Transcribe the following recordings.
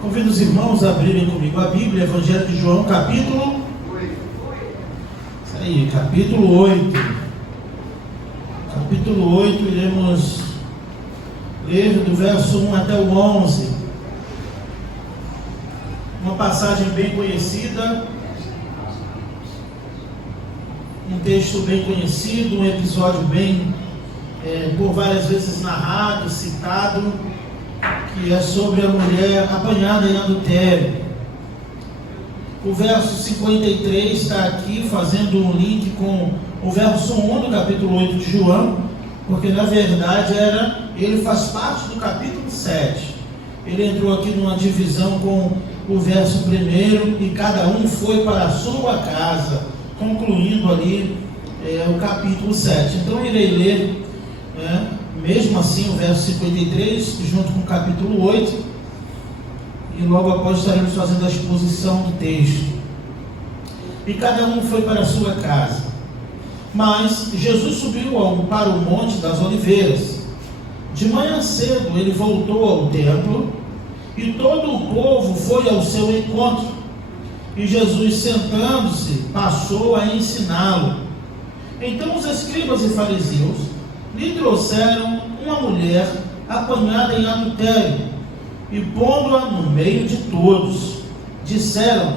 Convido os irmãos a abrirem comigo a Bíblia, Evangelho de João, capítulo 8. Isso aí, capítulo 8. Capítulo 8, iremos ler do verso 1 até o 11. Uma passagem bem conhecida, um texto bem conhecido, um episódio bem, por várias vezes narrado, citado, que é sobre a mulher apanhada em adultério. O verso 53 está aqui fazendo um link com o verso 1 do capítulo 8 de João, porque na verdade ele faz parte do capítulo 7. Ele entrou aqui numa divisão com o verso 1 e cada um foi para a sua casa, concluindo ali o capítulo 7. Então eu irei ler mesmo assim o verso 53 junto com o capítulo 8, e logo após estaremos fazendo a exposição do texto. E cada um foi para a sua casa, mas Jesus subiu para o Monte das Oliveiras. De manhã cedo ele voltou ao templo, e todo o povo foi ao seu encontro, e Jesus, sentando-se, passou a ensiná-lo. Então os escribas e fariseus lhe trouxeram uma mulher apanhada em adultério, e pondo-a no meio de todos, disseram: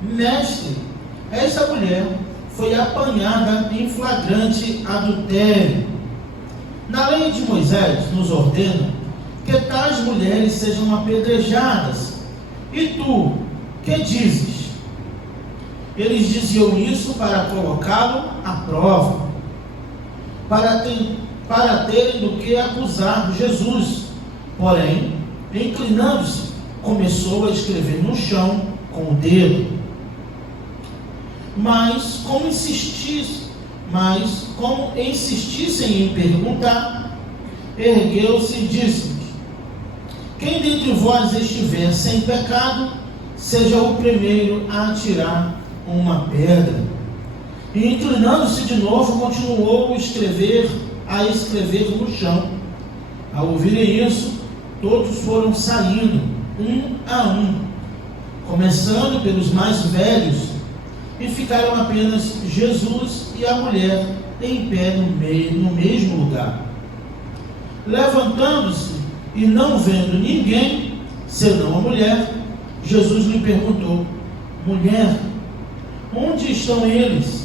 Mestre, esta mulher foi apanhada em flagrante adultério. Na lei de Moisés nos ordena que tais mulheres sejam apedrejadas. E tu, que dizes? Eles diziam isso para colocá-lo à prova, para terem do que acusar Jesus. Porém, inclinando-se, começou a escrever no chão com o dedo. Mas como insistissem em perguntar, ergueu-se e disse-lhes: Quem dentre vós estiver sem pecado, seja o primeiro a atirar uma pedra. E inclinando-se de novo, continuou a escrever no chão. Ao ouvirem isso, todos foram saindo, um a um, começando pelos mais velhos, e ficaram apenas Jesus e a mulher em pé no mesmo lugar. Levantando-se e não vendo ninguém, senão a mulher, Jesus lhe perguntou: Mulher, onde estão eles?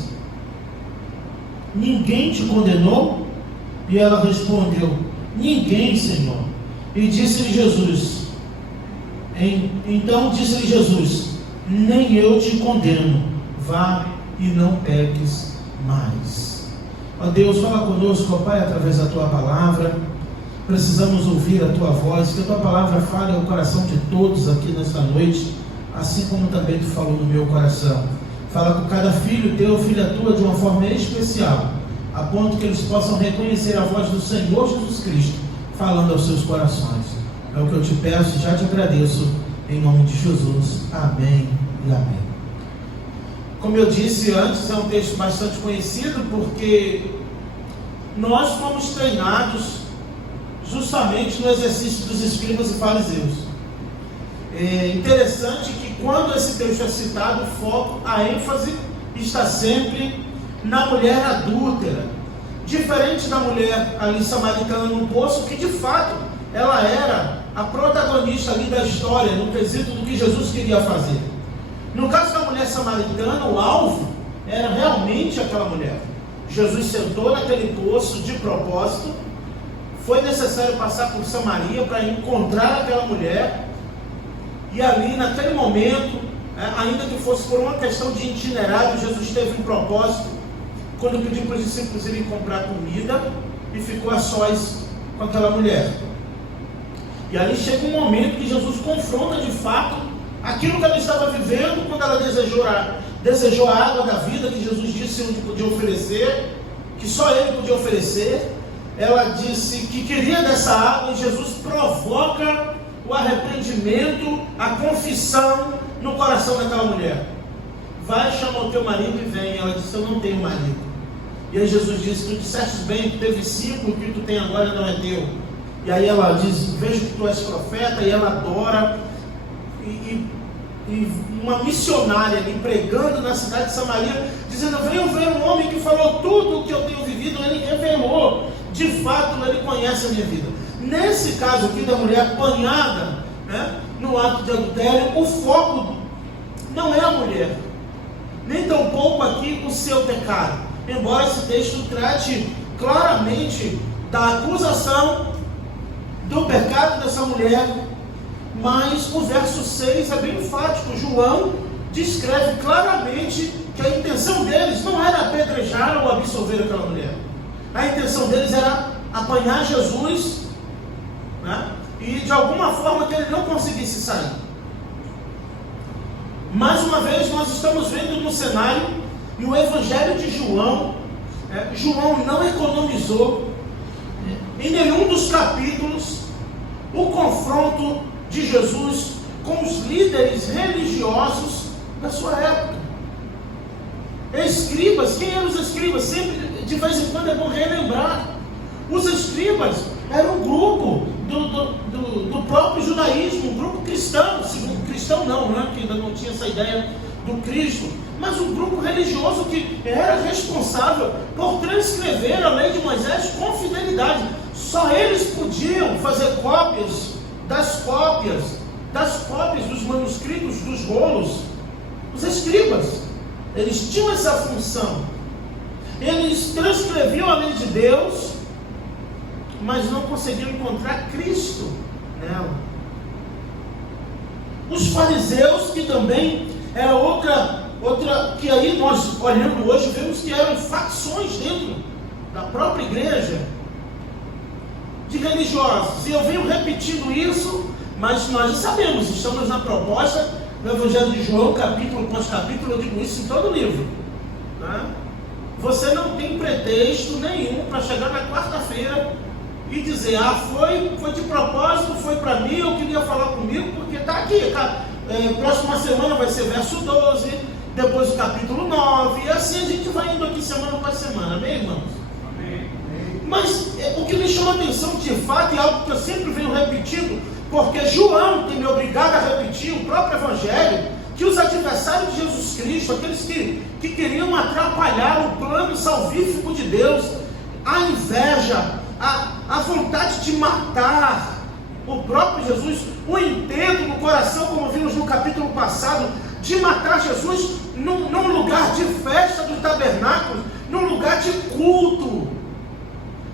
Ninguém te condenou? E ela respondeu: Ninguém, Senhor. E disse-lhe Jesus: Então disse-lhe Jesus: Nem eu te condeno, vá e não peques mais. Ó Deus, fala conosco, ó Pai, através da Tua palavra. Precisamos ouvir a Tua voz, que a Tua palavra fale ao coração de todos aqui nesta noite, assim como também Tu falou no meu coração. Fala com cada filho Teu, filha Tua, de uma forma especial, a ponto que eles possam reconhecer a voz do Senhor Jesus Cristo, falando aos seus corações. É o que eu te peço e já te agradeço, em nome de Jesus. Amém e amém. Como eu disse antes, é um texto bastante conhecido, porque nós fomos treinados justamente no exercício dos escribas e fariseus. É interessante que quando esse texto é citado, o foco, a ênfase está sempre na mulher adúltera, diferente da mulher ali samaritana no poço, que de fato ela era a protagonista ali da história, no quesito do que Jesus queria fazer. No caso da mulher samaritana, o alvo era realmente aquela mulher. Jesus sentou naquele poço de propósito. Foi necessário passar por Samaria para encontrar aquela mulher, e ali naquele momento, ainda que fosse por uma questão de itinerário, Jesus teve um propósito, quando pediu para os discípulos irem comprar comida, e ficou a sós com aquela mulher. E ali chega um momento que Jesus confronta de fato aquilo que ela estava vivendo, quando ela desejou a água da vida que Jesus disse onde podia oferecer, que só Ele podia oferecer. Ela disse que queria dessa água, e Jesus provoca o arrependimento, a confissão no coração daquela mulher. Vai, chama o teu marido e vem. Ela disse: Eu não tenho marido. E aí Jesus disse: Tu disseste bem, tu teve 5, o que tu tem agora não é teu. E aí ela diz: Vejo que tu és profeta. E ela adora uma missionária ali pregando na cidade de Samaria, dizendo: venham ver um homem que falou tudo o que eu tenho vivido. Ele revelou, de fato ele conhece a minha vida. Nesse caso aqui da mulher apanhada, né, no ato de adultério, o foco não é a mulher, nem tampouco aqui o seu pecado, embora esse texto trate claramente da acusação do pecado dessa mulher. Mas o verso 6 é bem enfático. João descreve claramente que a intenção deles não era apedrejar ou absolver aquela mulher. A intenção deles era apanhar Jesus, né, e de alguma forma que ele não conseguisse sair. Mais uma vez nós estamos vendo no cenário, e o Evangelho de João, João não economizou em nenhum dos capítulos o confronto de Jesus com os líderes religiosos da sua época. Escribas, quem eram os escribas? Sempre, de vez em quando é bom relembrar. Os escribas eram um grupo do próprio judaísmo, um grupo cristão, cristão não, né, que ainda não tinha essa ideia do Cristo, mas um grupo religioso que era responsável por transcrever a lei de Moisés com fidelidade. Só eles podiam fazer cópias das cópias dos manuscritos, dos rolos. Os escribas, eles tinham essa função. Eles transcreviam a lei de Deus, mas não conseguiam encontrar Cristo nela. Os fariseus, que também era outra, que aí nós olhando hoje, vemos que eram facções dentro da própria igreja, de religiosos. E eu venho repetindo isso, mas nós já sabemos, estamos na proposta do Evangelho de João, capítulo após capítulo, eu digo isso em todo o livro, né? Você não tem pretexto nenhum para chegar na quarta-feira e dizer: foi de propósito, foi para mim, eu queria falar comigo, porque está aqui, próxima semana vai ser verso 12, depois o capítulo 9, e assim a gente vai indo aqui semana após semana, amém, irmãos? Amém. Mas o que me chama a atenção de fato, e algo que eu sempre venho repetindo, porque João tem me obrigado a repetir o próprio Evangelho, que os adversários de Jesus Cristo, aqueles que queriam atrapalhar o plano salvífico de Deus, a inveja, a vontade de matar o próprio Jesus, o intento no coração, como vimos no capítulo passado, de matar Jesus num lugar de festa do tabernáculo, num lugar de culto.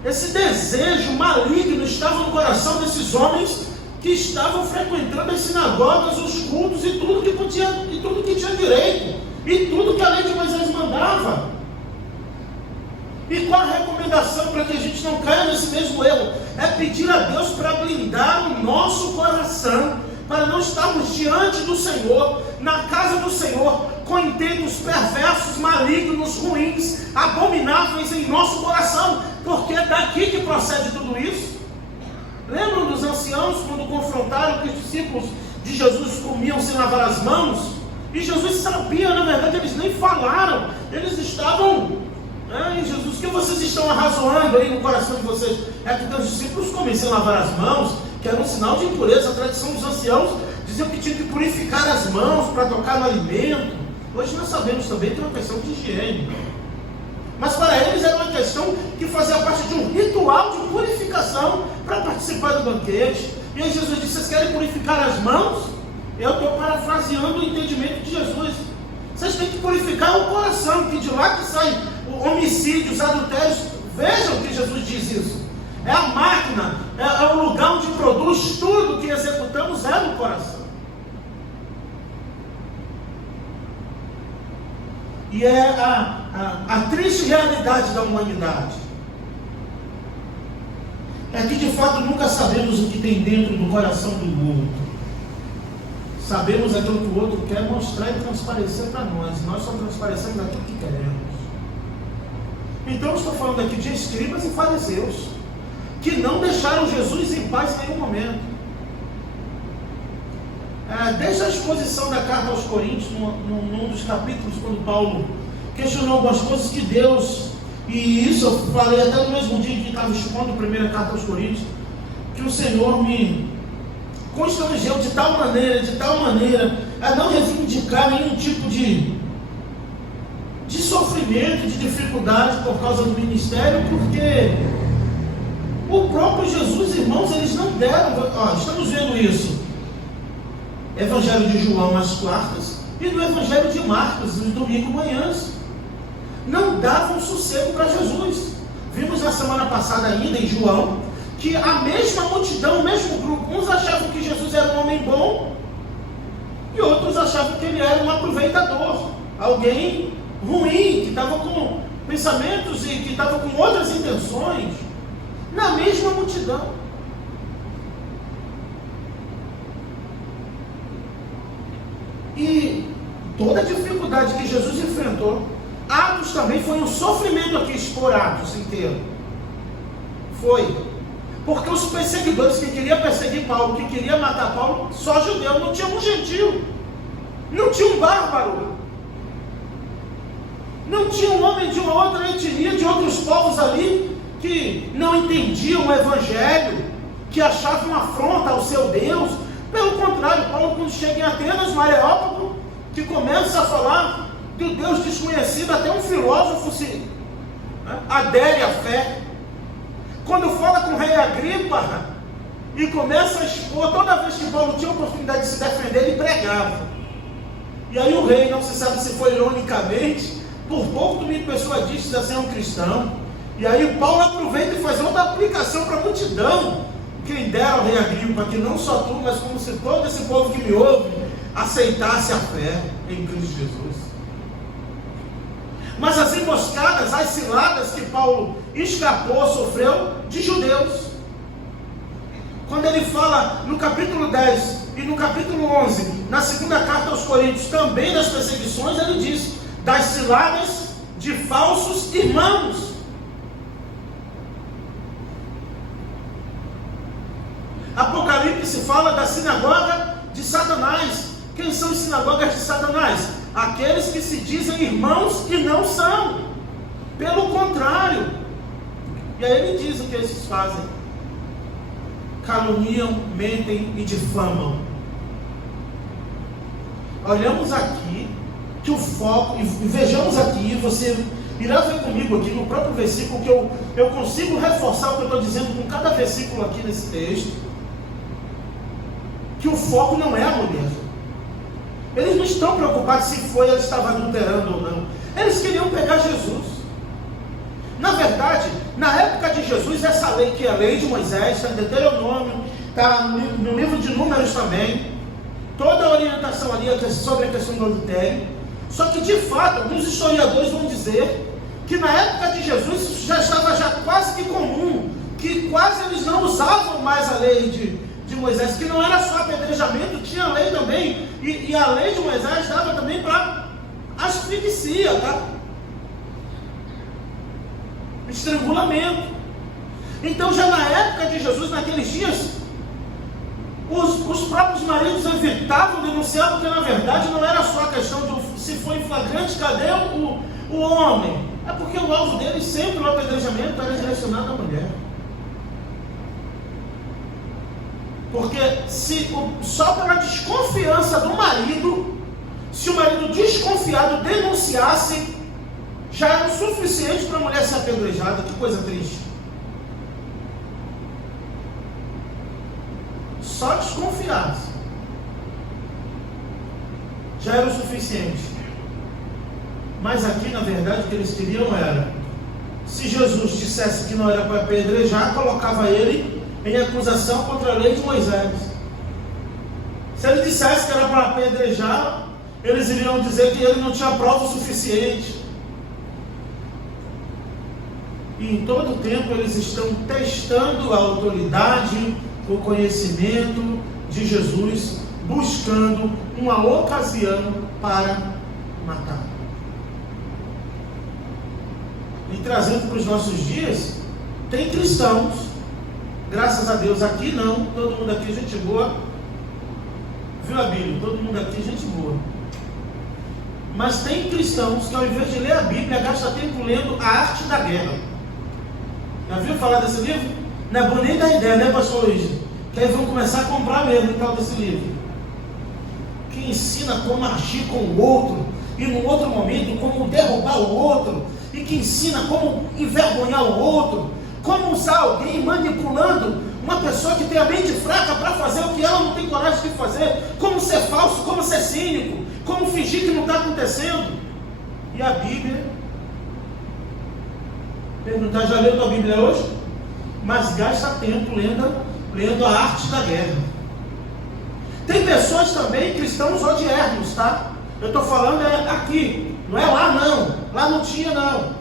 Esse desejo maligno estava no coração desses homens que estavam frequentando as sinagogas, os cultos e tudo que tinha direito, e tudo que a lei de Moisés mandava. E qual a recomendação para que a gente não caia nesse mesmo erro? É pedir a Deus para blindar o nosso coração, para não estarmos diante do Senhor, na casa do Senhor, com intentos perversos, malignos, ruins, abomináveis em nosso coração, porque é daqui que procede tudo isso. Lembram dos anciãos quando confrontaram que os discípulos de Jesus comiam sem lavar as mãos? E Jesus sabia, na verdade eles nem falaram, eles estavam... E Jesus, o que vocês estão arrazoando aí no coração de vocês? É que os discípulos comem sem lavar as mãos, que era um sinal de impureza. A tradição dos anciãos dizia que tinha que purificar as mãos para tocar no alimento. Hoje nós sabemos também que é uma questão de higiene, mas para eles era uma questão que fazia parte de um ritual de purificação para participar do banquete. E aí Jesus disse: vocês querem purificar as mãos? Eu estou parafraseando o entendimento de Jesus. Vocês têm que purificar o coração, que de lá que sai o homicídio, os adultérios. Vejam que Jesus diz isso. É a máquina, é o lugar onde produz tudo que executamos, é no coração. E é a triste realidade da humanidade. É que de fato nunca sabemos o que tem dentro do coração do outro. Sabemos aquilo que o outro quer mostrar e transparecer para nós. Nós só transparecemos aquilo que queremos. Então eu estou falando aqui de escribas e fariseus, que não deixaram Jesus em paz em nenhum momento. Desde a exposição da carta aos Coríntios, num dos capítulos, quando Paulo questionou algumas coisas que Deus, e isso eu falei até no mesmo dia que estava expondo a primeira carta aos Coríntios, que o Senhor me constrangeu de tal maneira, a não reivindicar nenhum tipo de sofrimento, de dificuldade por causa do ministério, porque o próprio Jesus, irmãos, eles não deram, estamos vendo isso, Evangelho de João às quartas, e no Evangelho de Marcos, nos domingos manhãs, não davam sossego para Jesus. Vimos na semana passada ainda em João, que a mesma multidão, o mesmo grupo, uns achavam que Jesus era um homem bom, e outros achavam que ele era um aproveitador, alguém ruim, que estava com pensamentos e que estava com outras intenções, na mesma multidão. E toda a dificuldade que Jesus enfrentou, Atos também foi um sofrimento aqui, expor Atos inteiro. Foi. Porque os perseguidores que queriam perseguir Paulo, que queriam matar Paulo, só judeu, não tinha um gentil, não tinha um bárbaro, não tinha um homem de uma outra etnia, de outros povos ali, que não entendiam o Evangelho, que achavam uma afronta ao seu Deus. Pelo contrário, Paulo, quando chega em Atenas, no Areópago, que começa a falar do Deus desconhecido, até um filósofo se adere à fé. Quando fala com o rei Agripa e começa a expor, toda vez que Paulo tinha a oportunidade de se defender, ele pregava. E aí o rei, não se sabe se foi ironicamente, por pouco tu me persuadiste a ser um cristão. E aí o Paulo aproveita e faz outra aplicação para a multidão. Quem dera ao rei Agripa, que não só tu, mas como se todo esse povo que me ouve, aceitasse a fé em Cristo Jesus. Mas as emboscadas, as ciladas que Paulo escapou, sofreu de judeus. Quando ele fala no capítulo 10 e no capítulo 11, na segunda carta aos Coríntios, também das perseguições, ele diz, das ciladas de falsos irmãos. Apocalipse fala da sinagoga de Satanás. Quem são as sinagogas de Satanás? Aqueles que se dizem irmãos e não são. Pelo contrário. E aí ele diz o que eles fazem: caluniam, mentem e difamam. Olhamos aqui que o foco, e vejamos aqui, você irá ver comigo aqui no próprio versículo, que eu consigo reforçar o que eu estou dizendo com cada versículo aqui nesse texto, que o foco não é a mulher. Eles não estão preocupados se ela estava adulterando ou não. Eles queriam pegar Jesus. Na verdade, na época de Jesus, essa lei, que é a lei de Moisés, está em Deuteronômio, está no livro de Números também, toda a orientação ali é sobre a questão do adultério. Só que de fato, alguns historiadores vão dizer que na época de Jesus isso já estava quase que comum, que quase eles não usavam mais a lei de Moisés, que não era só apedrejamento, tinha lei também, e a lei de Moisés dava também para asfixia, tá? Estrangulamento. Então já na época de Jesus, naqueles dias, os próprios maridos evitavam denunciar, porque na verdade não era só a questão de se foi flagrante, cadê o homem? É porque o alvo deles sempre, o apedrejamento, era direcionado à mulher. Porque só pela desconfiança do marido, se o marido desconfiado denunciasse, já era o suficiente para a mulher ser apedrejada. Que coisa triste. Só desconfiasse já era o suficiente. Mas aqui, na verdade, o que eles queriam era, se Jesus dissesse que não era para apedrejar, colocava ele em acusação contra a lei de Moisés. Se ele dissesse que era para apedrejar, eles iriam dizer que ele não tinha prova suficiente. E em todo o tempo eles estão testando a autoridade, o conhecimento de Jesus, buscando uma ocasião para matar. E trazendo para os nossos dias, tem cristãos, graças a Deus, aqui não, todo mundo aqui é gente boa, viu a Bíblia? Todo mundo aqui é gente boa. Mas tem cristãos que ao invés de ler a Bíblia, gasta tempo lendo A Arte da Guerra. Já viu falar desse livro? Não é bonita a ideia, né, pastor Luiz? Que aí vão começar a comprar mesmo o tal desse livro. Que ensina como agir com o outro, e no outro momento como derrubar o outro, e que ensina como envergonhar o outro, como usar alguém manipulando uma pessoa que tem a mente fraca para fazer o que ela não tem coragem de fazer, como ser falso, como ser cínico, como fingir que não está acontecendo. E a Bíblia, perguntar, já leu a Bíblia hoje? Mas gasta tempo lendo a arte da guerra. Tem pessoas também, cristãos odiernos, tá? Eu estou falando aqui, não é lá não, lá não tinha não.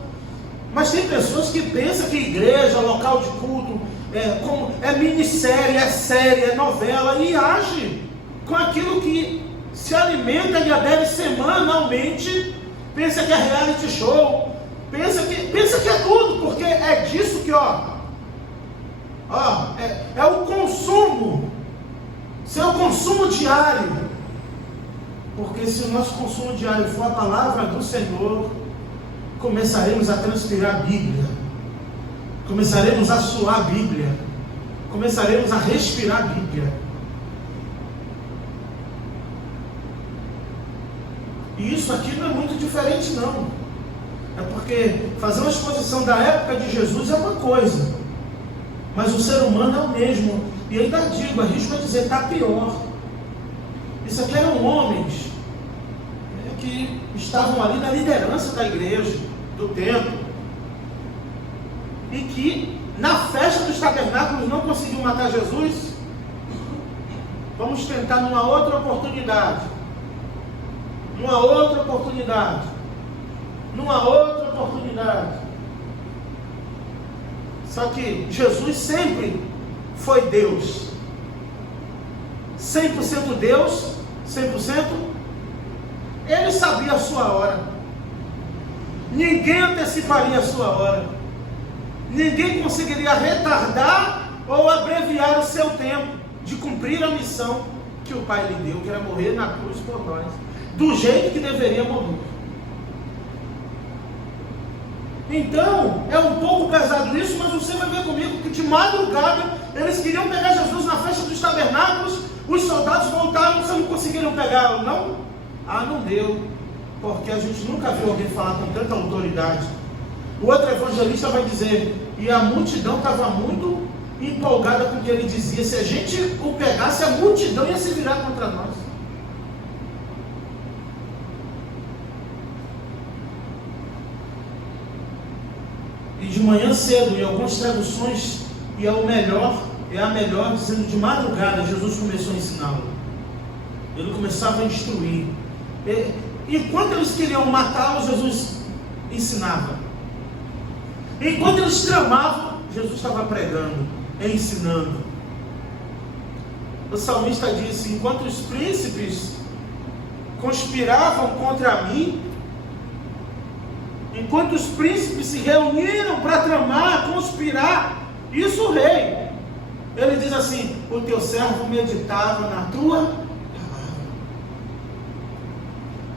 Mas tem pessoas que pensam que igreja, local de culto, é minissérie, é série, é novela, e age com aquilo que se alimenta e adere semanalmente, pensa que é reality show, pensa que é tudo, porque é disso que, é o consumo, seu consumo diário. Porque se o nosso consumo diário for a palavra do Senhor, começaremos a transpirar a Bíblia, começaremos a suar a Bíblia, começaremos a respirar a Bíblia. E isso aqui não é muito diferente não. É porque fazer uma exposição da época de Jesus é uma coisa, mas o ser humano é o mesmo. E ainda digo, arrisco a dizer, está pior. Isso aqui eram homens que estavam ali na liderança da igreja, do templo, e que na festa dos tabernáculos não conseguiu matar Jesus. Vamos tentar numa outra oportunidade. Numa outra oportunidade. Só que Jesus sempre foi Deus. 100% Deus, 100%. Ele sabia a sua hora. Ninguém anteciparia a sua hora. Ninguém conseguiria retardar ou abreviar o seu tempo de cumprir a missão que o Pai lhe deu, que era morrer na cruz por nós, do jeito que deveria morrer. Então, é um pouco pesado isso, mas você vai ver comigo que de madrugada eles queriam pegar Jesus na festa dos tabernáculos. Os soldados voltaram, vocês não conseguiram pegá-lo, não? Não deu, porque a gente nunca viu alguém falar com tanta autoridade. O outro evangelista vai dizer, e a multidão estava muito empolgada com o que ele dizia. Se a gente o pegasse, a multidão ia se virar contra nós. E de manhã cedo, em algumas traduções, é a melhor, dizendo de madrugada, Jesus começou a ensiná-lo. Ele começava a instruir. Enquanto eles queriam matá-lo, Jesus ensinava. Enquanto eles tramavam, Jesus estava pregando, ensinando. O salmista disse, enquanto os príncipes conspiravam contra mim, enquanto os príncipes se reuniram para tramar, conspirar, isso o rei, ele diz assim, o teu servo meditava na tua palavra.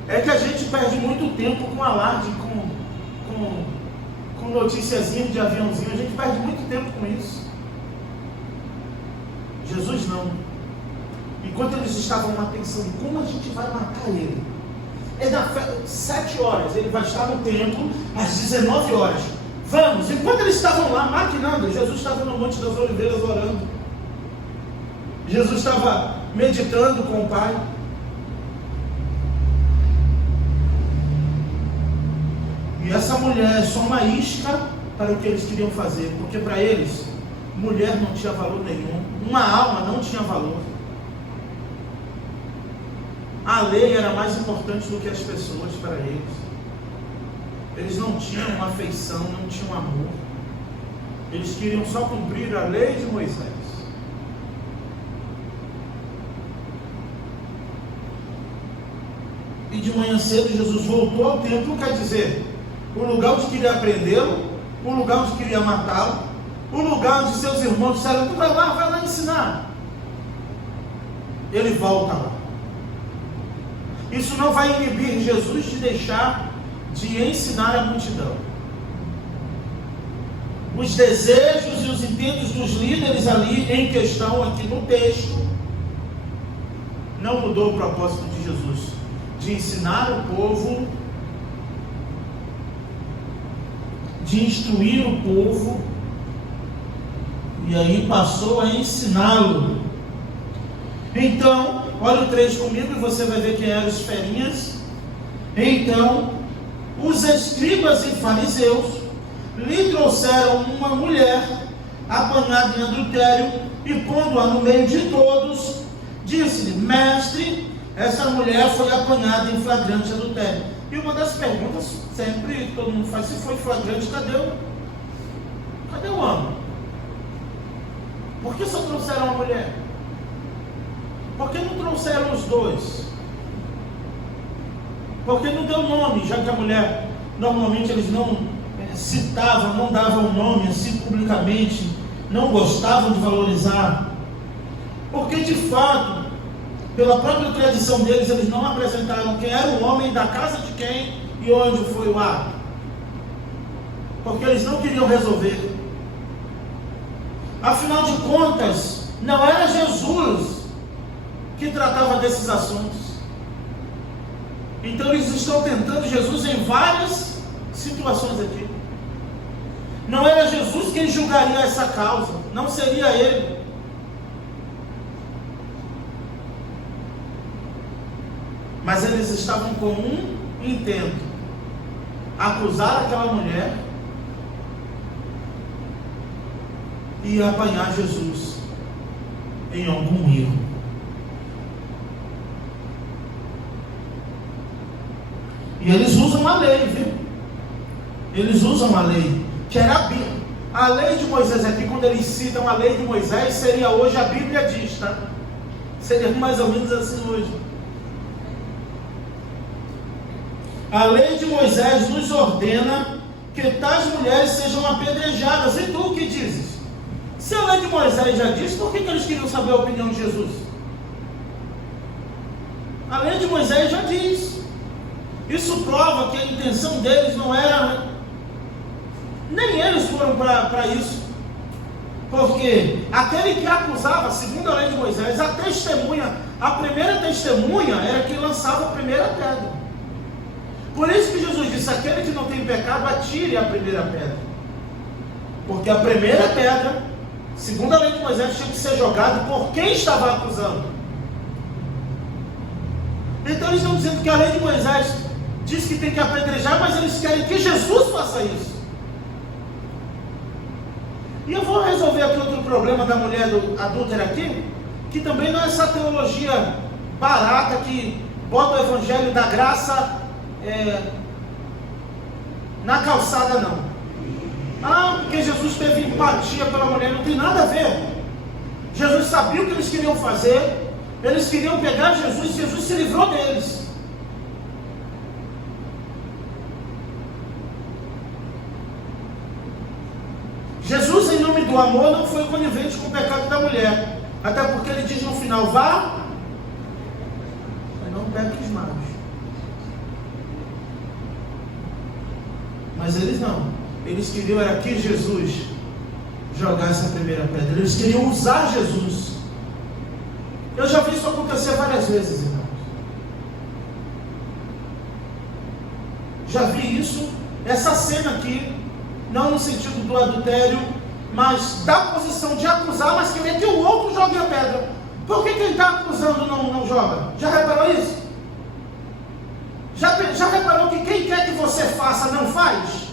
É que a gente perde muito tempo com alarde, com noticiazinho de aviãozinho, a gente perde muito tempo com isso. Jesus não. Enquanto eles estavam lá pensando, como a gente vai matar ele? 7 horas, ele vai estar no templo, às 19 horas. Vamos, enquanto eles estavam lá maquinando, Jesus estava no Monte das Oliveiras orando. Jesus estava meditando com o Pai. E essa mulher é só uma isca para o que eles queriam fazer, porque para eles, mulher não tinha valor nenhum, uma alma não tinha valor. A lei era mais importante do que as pessoas para eles. Eles não tinham afeição, não tinham amor. Eles queriam só cumprir a lei de Moisés. E de manhã cedo Jesus voltou ao templo, quer dizer, o lugar onde queria prendê-lo, o lugar onde queria matá-lo, o lugar onde seus irmãos disseram, tu vai lá ensinar. Ele volta lá. Isso não vai inibir Jesus de deixar de ensinar a multidão. os desejos e os intentos dos líderes ali em questão, aqui no texto, não mudou o propósito de Jesus, de ensinar o povo, de instruir o povo, e aí passou a ensiná-lo. Então, olha o 3 comigo e você vai ver quem eram os ferinhas. Então, os escribas e fariseus lhe trouxeram uma mulher apanhada em adultério, e pondo-a no meio de todos, disse-lhe: Mestre, essa mulher foi apanhada em flagrante adultério. E uma das perguntas sempre todo mundo faz: se foi flagrante, cadê o homem? Por que só trouxeram a mulher? Por que não trouxeram os dois? Por que não deu nome, já que a mulher, normalmente eles não citavam, não davam nome assim publicamente, não gostavam de valorizar? Porque de fato, pela própria tradição deles, eles não apresentaram quem era o homem, da casa de quem e onde foi o ato, porque eles não queriam resolver. Afinal de contas, não era Jesus que tratava desses assuntos. Então eles estão tentando Jesus em várias situações aqui. Não era Jesus quem julgaria essa causa, não seria ele. Mas eles estavam com um intento: acusar aquela mulher e apanhar Jesus em algum erro. E eles usam a lei, viu? Eles usam a lei, que era a Bíblia. A lei de Moisés aqui, quando eles citam a lei de Moisés, seria hoje a Bíblia diz, tá? Seria mais ou menos assim hoje. A lei de Moisés nos ordena que tais mulheres sejam apedrejadas. E tu o que dizes? Se a lei de Moisés já diz, por que eles queriam saber a opinião de Jesus? A lei de Moisés já diz. Isso prova que a intenção deles não era, nem eles foram para isso. Porque aquele que acusava, segundo a lei de Moisés, a testemunha, a primeira testemunha era quem lançava a primeira pedra. Por isso que Jesus disse: aquele que não tem pecado, atire a primeira pedra. Porque a primeira pedra, segundo a lei de Moisés, tinha que ser jogada por quem estava acusando. Então eles estão dizendo que a lei de Moisés diz que tem que apedrejar, mas eles querem que Jesus faça isso. E eu vou resolver aqui outro problema da mulher adúltera aqui, que também não é essa teologia barata que bota o evangelho da graça na calçada, não. Ah, porque Jesus teve empatia pela mulher. Não tem nada a ver. Jesus sabia o que eles queriam fazer. Eles queriam pegar Jesus, e Jesus se livrou deles. Jesus, em nome do amor, não foi conivente com o pecado da mulher, até porque ele diz no final: vá, mas não peques mais. Mas eles não. Eles queriam era que Jesus jogasse a primeira pedra. Eles queriam usar Jesus. Eu já vi isso acontecer várias vezes, irmãos. Já vi isso, essa cena aqui, não no sentido do adultério, mas da posição de acusar, mas querer que o outro jogue a pedra. Por que quem está acusando não joga? Já reparou isso? Já reparou que quem quer que você faça não faz?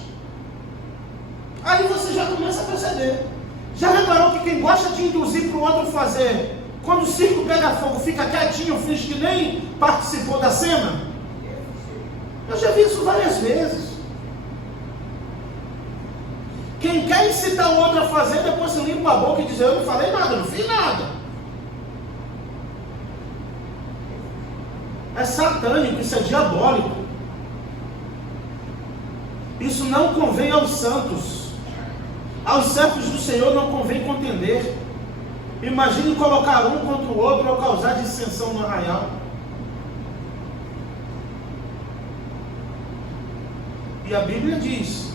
Aí você já começa a perceber. Já reparou que quem gosta de induzir para o outro fazer, quando o circo pega fogo, fica quietinho, finge que nem participou da cena? Eu já vi isso várias vezes. Quem quer incitar o outro a fazer, depois se limpa a boca e diz: eu não falei nada, não fiz nada. É satânico, isso é diabólico. Isso não convém aos santos. Aos servos do Senhor não convém contender. Imagine colocar um contra o outro ou causar dissensão no arraial. E a Bíblia diz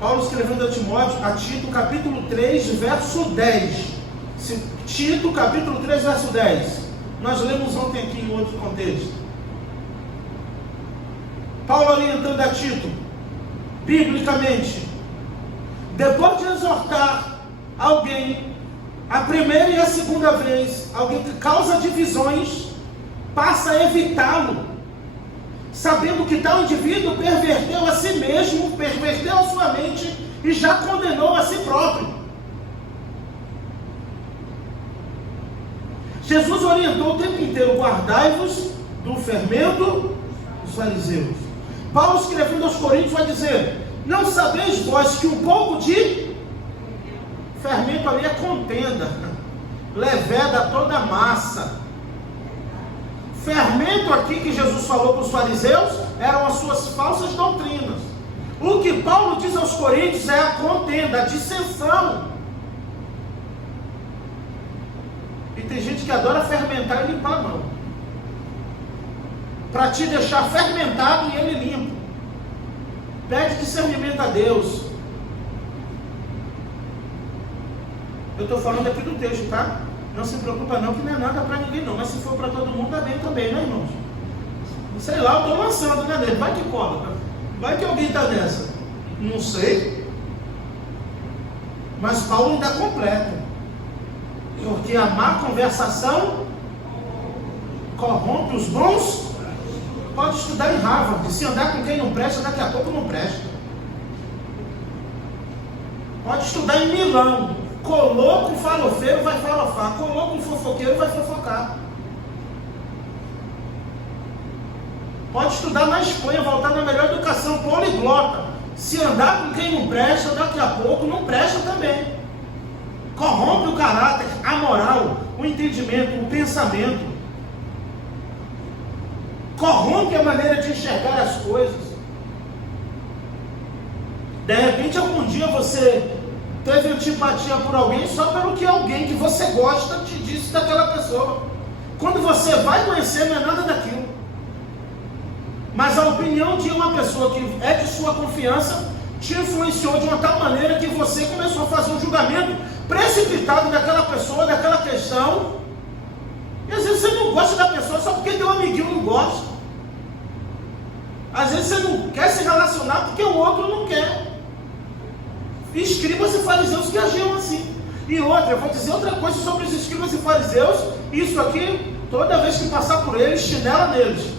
Paulo escrevendo a Tito, capítulo 3, verso 10. Tito, capítulo 3, verso 10. Nós lemos ontem aqui em outro contexto. Paulo orientando a Tito, biblicamente, depois de exortar alguém, a primeira e a segunda vez, alguém que causa divisões, passa a evitá-lo, sabendo que tal indivíduo perverteu a si mesmo, perverteu a sua mente e já condenou a si próprio. Jesus orientou o tempo inteiro: guardai-vos do fermento dos fariseus. Paulo, escrevendo aos Coríntios, vai dizer: não sabeis vós que um pouco de fermento ali é contenda, leveda toda a massa. Fermento aqui que Jesus falou para os fariseus eram as suas falsas doutrinas. O que Paulo diz aos Coríntios é a contenda, a dissensão. E tem gente que adora fermentar e limpar a mão, para te deixar fermentado e ele limpo. Pede discernimento a Deus. Eu estou falando aqui do texto, tá? Não se preocupa não, que não é nada para ninguém não. Mas se for para todo mundo, é bem também, né, irmãos? Sei lá, eu estou lançando, né, dele. Vai que cola. Vai que alguém está nessa. Não sei. Mas Paulo ainda completa. Porque a má conversação corrompe os bons. Pode estudar em Harvard. Se andar com quem não presta, daqui a pouco não presta. Pode estudar em Milão. Colou com farofeiro, vai farofar. Colou com fofoqueiro, vai fofocar. Pode estudar na Espanha, voltar na melhor educação, poliglota. Se andar com quem não presta, daqui a pouco não presta também. Corrompe o caráter, a moral, o entendimento, o pensamento. Corrompe a maneira de enxergar as coisas. De repente, algum dia você teve antipatia por alguém só pelo que alguém que você gosta te disse daquela pessoa. Quando você vai conhecer, não é nada daquilo. Mas a opinião de uma pessoa que é de sua confiança te influenciou de uma tal maneira que você começou a fazer um julgamento precipitado daquela pessoa, daquela questão. E às vezes você não gosta da pessoa só porque teu amiguinho não gosta. Às vezes você não quer se relacionar porque o outro não quer. Escribas e fariseus que agiam assim. E outra, eu vou dizer outra coisa sobre os escribas e fariseus. Isso aqui, toda vez que passar por eles, chinela neles.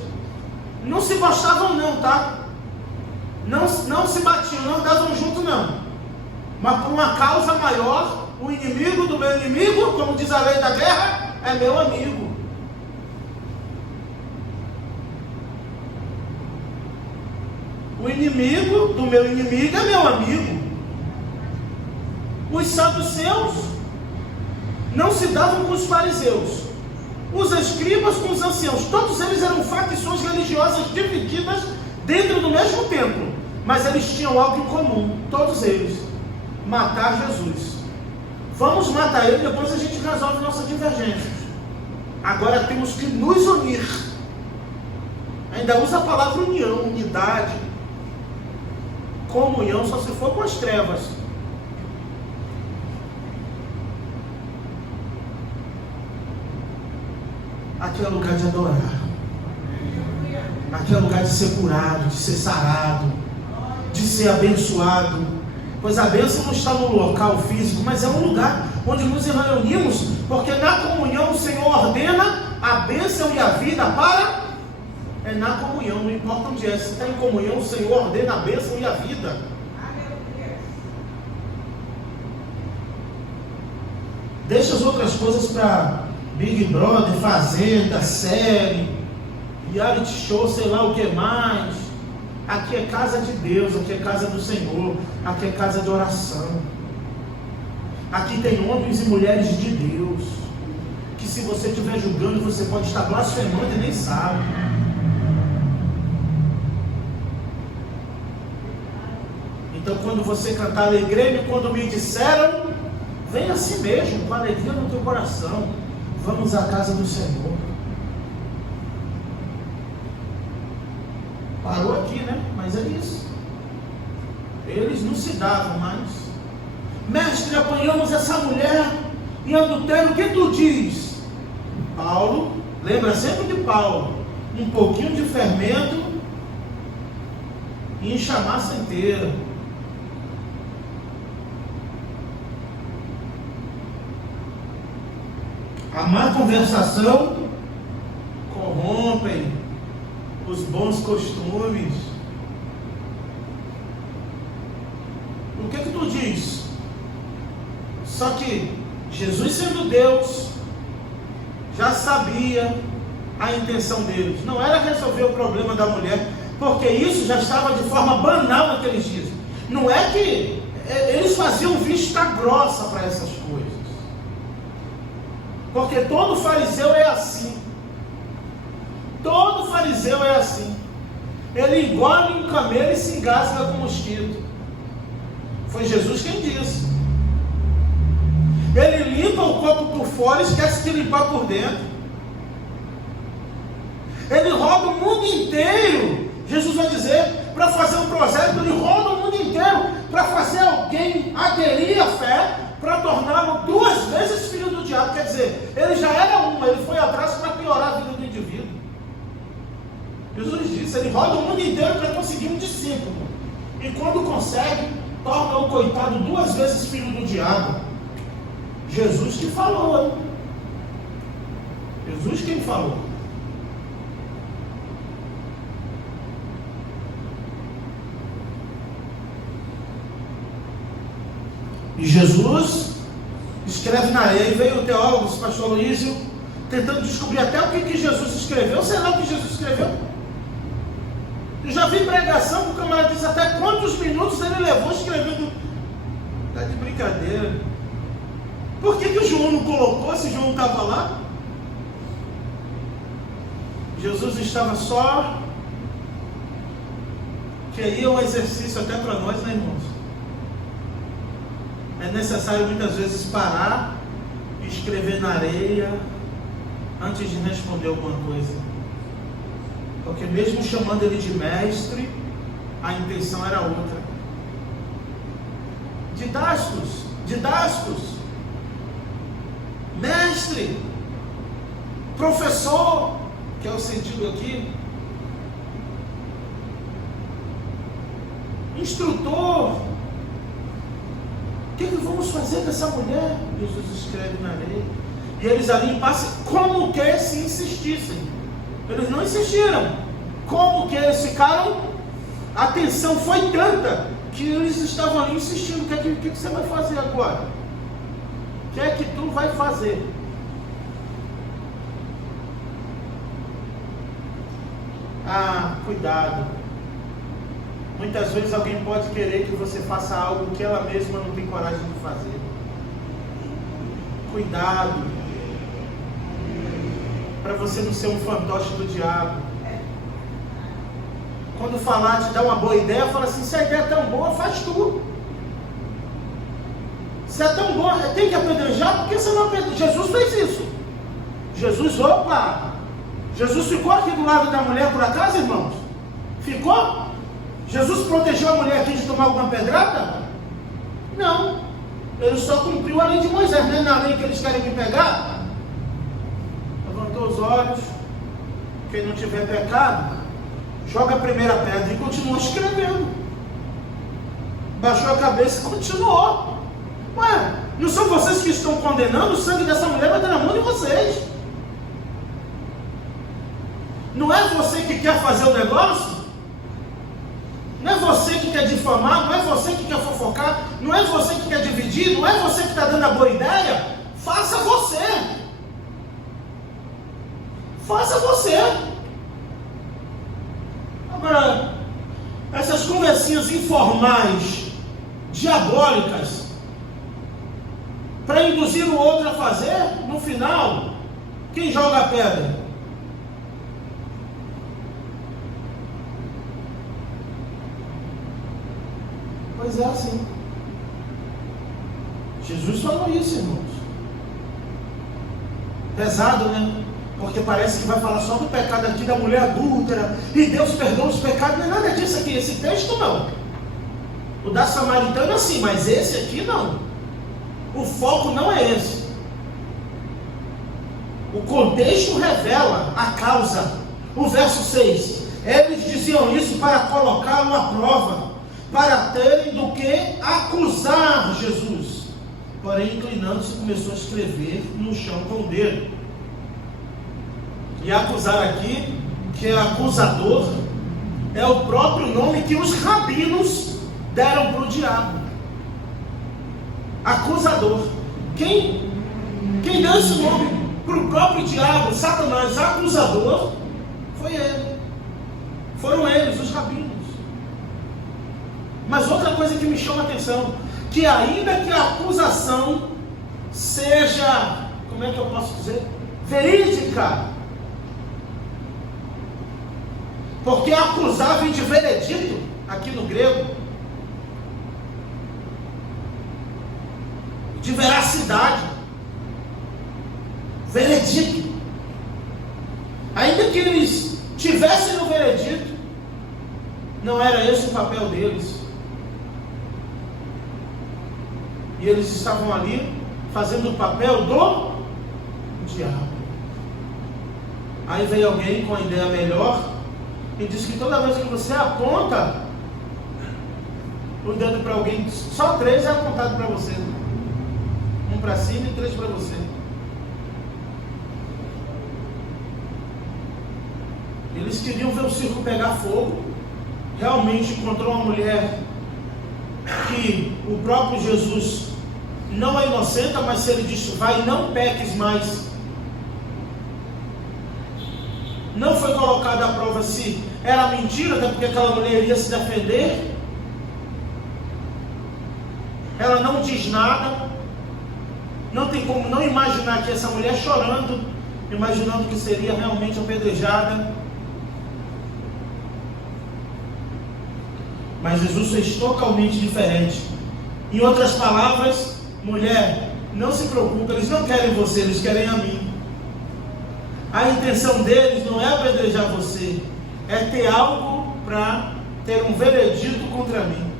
Não se gostavam não, tá? Não se batiam, não andavam junto não. Mas por uma causa maior, o inimigo do meu inimigo, como diz a lei da guerra, é meu amigo. O inimigo do meu inimigo é meu amigo. Os saduceus não se davam com os fariseus, os escribas com os anciãos. Todos eles eram facções religiosas divididas dentro do mesmo templo, mas eles tinham algo em comum, todos eles: matar Jesus. Vamos matar ele, depois a gente resolve nossas divergências. Agora temos que nos unir. Ainda usa a palavra união, unidade. Comunhão só se for com as trevas. Aqui é lugar de adorar. Aqui é lugar de ser curado, de ser sarado, de ser abençoado. Pois a bênção não está no local físico, mas é um lugar onde nos reunimos, porque na comunhão o Senhor ordena a bênção e a vida para... É na comunhão, não importa onde é. Se está em comunhão, o Senhor ordena a bênção e a vida. Deixa as outras coisas para Big Brother, Fazenda, série, reality show, sei lá o que mais. Aqui é casa de Deus, aqui é casa do Senhor, aqui é casa de oração. Aqui tem homens e mulheres de Deus, que se você estiver julgando, você pode estar blasfemando e nem sabe. Então quando você cantar alegre, quando me disseram, vem assim mesmo, com alegria no teu coração. Vamos à casa do Senhor. Parou aqui, né? Mas é isso. Eles não se davam mais. Mestre, apanhamos essa mulher em adultério, o que tu diz? Paulo, lembra sempre de Paulo, um pouquinho de fermento e enche a massa inteira. A má conversação corrompe os bons costumes. O que tu diz? Só que Jesus, sendo Deus, já sabia a intenção deles. Não era resolver o problema da mulher, porque isso já estava de forma banal naqueles dias. Não é que eles faziam vista grossa para essas coisas. Porque todo fariseu é assim. Todo fariseu é assim. Ele engole um camelo e se engasga com mosquito. Foi Jesus quem disse. Ele limpa o copo por fora e esquece de limpar por dentro. Ele roda o mundo inteiro. Jesus vai dizer, para fazer um projeto, ele roda o mundo inteiro para fazer alguém aderir à fé, para torná-lo 2 vezes filho do diabo. Quer dizer, ele já era ele foi atrás para piorar a vida do indivíduo. Jesus disse, ele roda o mundo inteiro para conseguir um discípulo. E quando consegue, torna o coitado 2 vezes filho do diabo. Jesus que falou, hein? Jesus quem falou. E Jesus escreve na areia, e veio o teólogo, o pastor Luísio, tentando descobrir até o que Jesus escreveu. Sei lá o que Jesus escreveu. Eu já vi pregação que o camarada disse até quantos minutos ele levou escrevendo. Está de brincadeira. Por que o João não colocou, se João estava lá? Jesus estava só, que aí é um exercício até para nós, né, irmãos? É necessário muitas vezes parar e escrever na areia antes de responder alguma coisa. Porque mesmo chamando ele de mestre, a intenção era outra. Didascos, mestre, professor, que é o sentido aqui, instrutor. O que vamos fazer dessa mulher? Jesus escreve na areia. E eles ali em passe, como que se insistissem. Eles não insistiram. Como que eles ficaram? A tensão foi tanta que eles estavam ali insistindo. O que você vai fazer agora? O que é que tu vai fazer? Ah, cuidado. Muitas vezes alguém pode querer que você faça algo que ela mesma não tem coragem de fazer. Cuidado, para você não ser um fantoche do diabo. Quando falar, te dar uma boa ideia, fala assim, se a ideia é tão boa, faz tu. Se é tão boa, tem que apedrejar, porque você não apedreja. Jesus fez isso. Jesus ficou aqui do lado da mulher por acaso, irmãos? Ficou? Jesus protegeu a mulher aqui de tomar alguma pedrada? Não. Ele só cumpriu a lei de Moisés. Não é na lei que eles querem me pegar? Levantou os olhos. Quem não tiver pecado, joga a primeira pedra e continua escrevendo. Baixou a cabeça e continuou. Ué, não são vocês que estão condenando? O sangue dessa mulher vai dar na mão de vocês. Não é você que quer fazer o negócio? Não é você que quer difamar, não é você que quer fofocar, não é você que quer dividir, não é você que está dando a boa ideia. Faça você. Faça você. Agora, essas conversinhas informais, diabólicas, para induzir o outro a fazer, no final, quem joga a pedra? Pois é assim. Jesus falou isso, irmãos. Pesado, né? Porque parece que vai falar só do pecado aqui da mulher adúltera, e Deus perdoa os pecados. Não é nada disso aqui, esse texto não. O da samaritana sim, mas esse aqui não. O foco não é esse. O contexto revela a causa. O verso 6. Eles diziam isso para colocá-lo à prova, para terem do que acusar Jesus. Porém, inclinando-se, começou a escrever no chão com o dedo. E acusar aqui, que é acusador, é o próprio nome que os rabinos deram para o diabo. Acusador. Quem deu esse nome para o próprio diabo, Satanás, acusador, foi ele. Foram eles, os rabinos. Mas outra coisa que me chama a atenção, que ainda que a acusação seja, como é que eu posso dizer? Verídica. Porque acusar vem de veredito, aqui no grego. De veracidade. Veredito. Ainda que eles tivessem no veredito, não era esse o papel deles. E eles estavam ali fazendo o papel do diabo. Aí veio alguém com a ideia melhor e diz que toda vez que você aponta o dedo para alguém, só 3 é apontado para você. 1 para cima e 3 para você. Eles queriam ver o circo pegar fogo. Realmente encontrou uma mulher que o próprio Jesus não é inocente, mas se ele disse, vai, não peques mais. Não foi colocada à prova se era mentira, até porque aquela mulher iria se defender. Ela não diz nada. Não tem como não imaginar que essa mulher chorando, imaginando que seria realmente apedrejada. Mas Jesus fez totalmente diferente. Em outras palavras, mulher, não se preocupe, eles não querem você, eles querem a mim. A intenção deles não é apedrejar você, é ter algo para ter um veredito contra mim.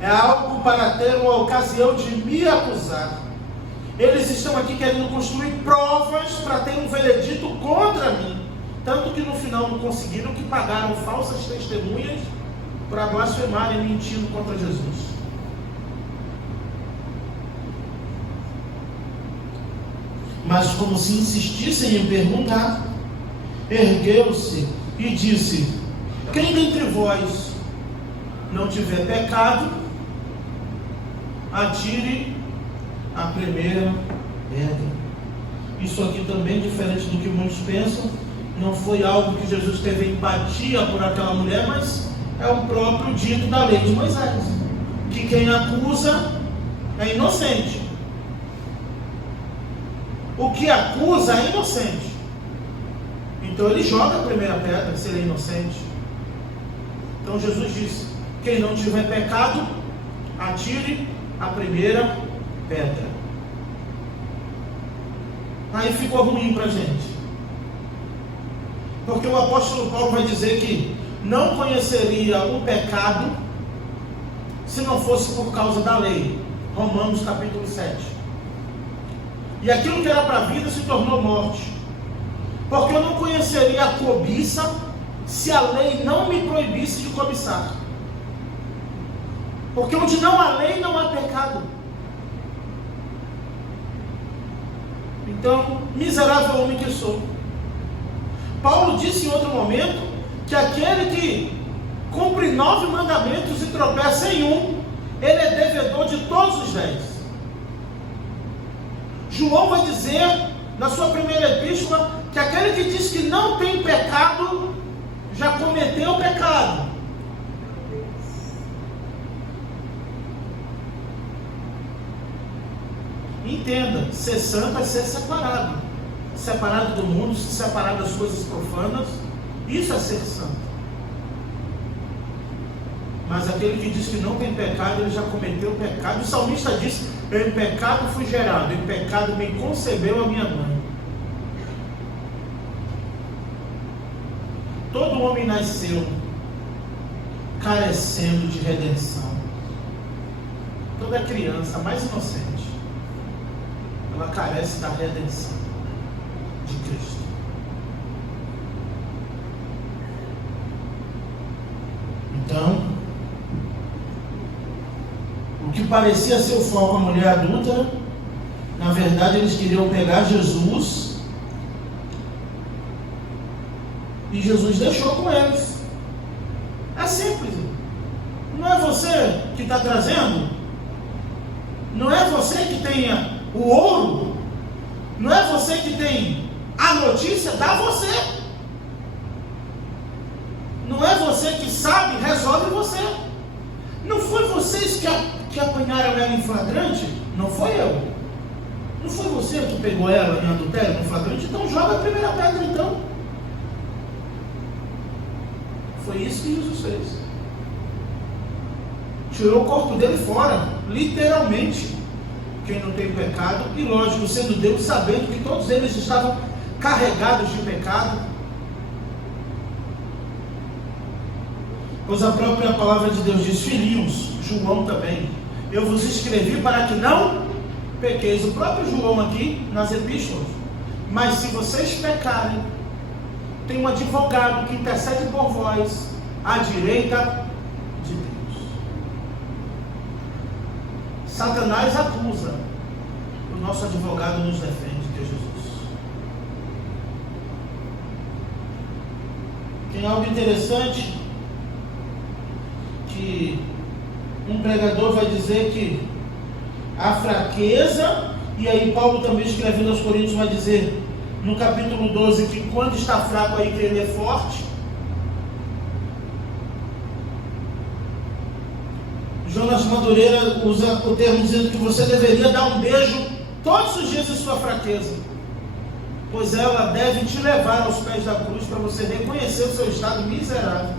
É algo para ter uma ocasião de me acusar. Eles estão aqui querendo construir provas para ter um veredito contra mim. Tanto que no final não conseguiram, que pagaram falsas testemunhas para blasfemarem mentindo contra Jesus. Mas como se insistissem em perguntar, ergueu-se e disse: quem dentre vós não tiver pecado, atire a primeira pedra. Isso aqui também, diferente do que muitos pensam, não foi algo que Jesus teve empatia por aquela mulher, mas é o próprio dito da lei de Moisés, que quem acusa é inocente. O que acusa é inocente. Então ele joga a primeira pedra, se ele é inocente. Então Jesus disse: quem não tiver pecado, atire a primeira pedra. Aí ficou ruim para a gente, porque o apóstolo Paulo vai dizer que não conheceria o pecado se não fosse por causa da lei. Romanos capítulo 7. E aquilo que era para a vida se tornou morte, porque eu não conheceria a cobiça se a lei não me proibisse de cobiçar. Porque onde não há lei, não há pecado. Então, miserável homem que sou. Paulo disse em outro momento que aquele que cumpre 9 mandamentos e tropeça em um, ele é devedor de todos os 10. João vai dizer na sua primeira epístola que aquele que diz que não tem pecado já cometeu pecado. Entenda, ser santo é ser separado. Separado do mundo, separado das coisas profanas. Isso é ser santo. Mas aquele que diz que não tem pecado, ele já cometeu pecado. O salmista disse: em pecado fui gerado, em pecado me concebeu a minha mãe. Todo homem nasceu carecendo de redenção. toda criança mais inocente, ela carece da redenção de Cristo. Então, o que parecia ser o foco a mulher adúltera, na verdade eles queriam pegar Jesus, e Jesus deixou com eles. É simples. Não é você que está trazendo, não é você que tem o ouro, não é você que tem a notícia, dá você. Não é você que sabe, resolve você. Não foi vocês que apanharam ela em flagrante? Não foi eu. Não foi você que pegou ela em adultério, no flagrante? Então joga a primeira pedra então. Foi isso que Jesus fez. Tirou o corpo dele fora, literalmente. Quem não tem pecado, e lógico, sendo Deus, sabendo que todos eles estavam carregados de pecado. Pois a própria palavra de Deus diz: filhinhos, João também, eu vos escrevi para que não pequeis. O próprio João aqui nas epístolas. Mas se vocês pecarem, tem um advogado que intercede por vós à direita de Deus. Satanás acusa, o nosso advogado nos defende, que é Jesus. Tem algo interessante que um pregador vai dizer que a fraqueza, e aí Paulo também escrevendo aos Coríntios vai dizer no capítulo 12 que quando está fraco aí que ele é forte. Jonas Madureira usa o termo dizendo que você deveria dar um beijo todos os dias em sua fraqueza, pois ela deve te levar aos pés da cruz para você reconhecer o seu estado miserável.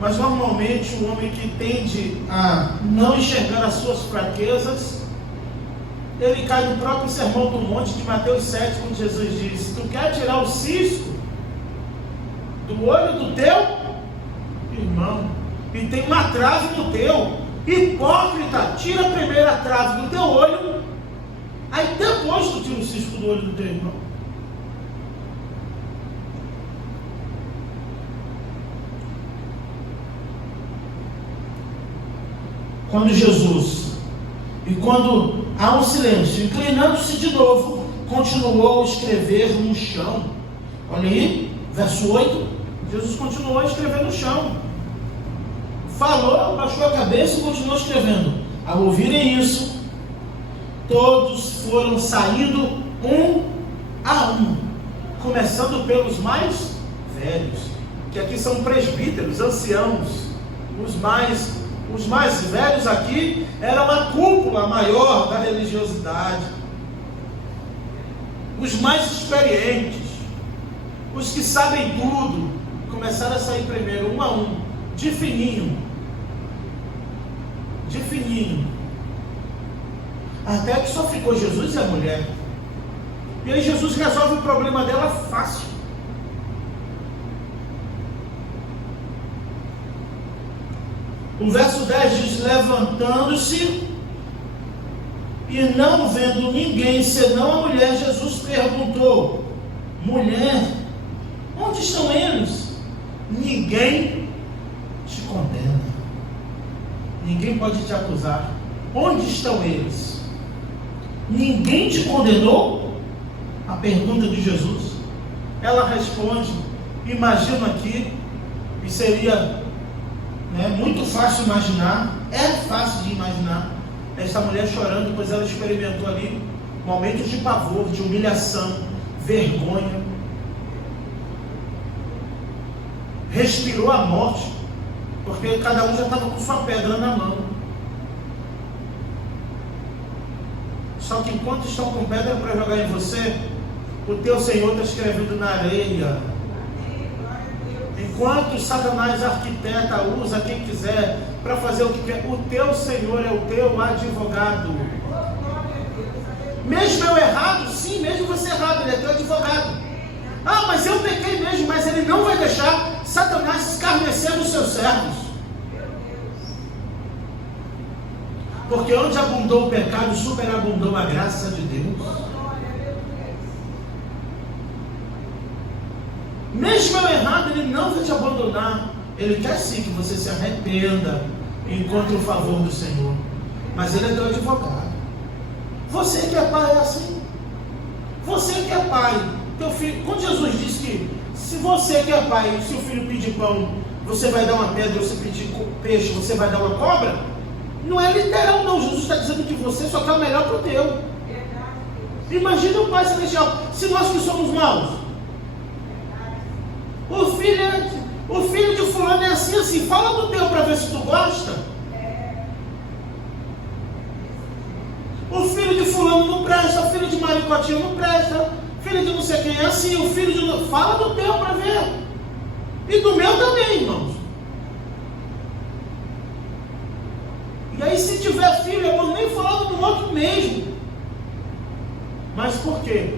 Mas normalmente o homem que tende a não enxergar as suas fraquezas, ele cai no próprio sermão do monte de Mateus 7, quando Jesus diz: tu quer tirar o cisco do olho do teu irmão, e tem uma trave no teu, hipócrita, tira primeiro a trave do teu olho, aí depois tu tira o cisco do olho do teu irmão. Quando Jesus, e quando há um silêncio, inclinando-se de novo, continuou a escrever no chão. Olha aí, verso 8, Jesus continuou a escrever no chão. Falou, baixou a cabeça e continuou escrevendo. Ao ouvirem isso, todos foram saindo um a um, começando pelos mais velhos, que aqui são presbíteros, anciãos. Os mais velhos aqui eram a cúpula maior da religiosidade. Os mais experientes, os que sabem tudo, começaram a sair primeiro, um a um, de fininho, até que só ficou Jesus e a mulher. E aí Jesus resolve o problema dela fácil. O verso 10 diz: levantando-se e não vendo ninguém senão a mulher, Jesus perguntou: mulher, onde estão eles? Ninguém te condena, ninguém pode te acusar. Onde estão eles? Ninguém te condenou? A pergunta de Jesus. Ela responde, imagino aqui, e seria muito fácil imaginar, é fácil de imaginar, essa mulher chorando, pois ela experimentou ali momentos de pavor, de humilhação, vergonha, respirou a morte, porque cada um já estava com sua pedra na mão. Só que enquanto estão com pedra para jogar em você, o teu Senhor está escrevendo na areia. Enquanto Satanás arquiteta, usa quem quiser para fazer o que quer, o teu Senhor é o teu advogado. Mesmo eu errado, sim, mesmo você errado, ele é teu advogado. Ah, mas eu pequei mesmo, mas ele não vai deixar Satanás escarnecer dos seus servos. Porque onde abundou o pecado, superabundou a graça de Deus. Mesmo eu errado, Ele não vai te abandonar. Ele quer sim que você se arrependa e encontre o favor do Senhor. Mas Ele é teu advogado. Você que é pai é assim. Você que é pai, teu filho, quando Jesus disse que se você que é pai, se o filho pedir pão, você vai dar uma pedra, ou se pedir peixe, você vai dar uma cobra, não é literal não. Jesus está dizendo que você só quer o melhor para o teu. Imagina o Pai Celestial, se nós que somos maus. O filho de fulano é assim, fala do teu para ver se tu gosta. O filho de fulano não presta, o filho de maricotinho não presta, filho de não sei quem é assim, o filho de... Fala do teu para ver. E do meu também, irmãos. E aí se tiver filho, eu vou nem falar do outro mesmo. Mas por quê?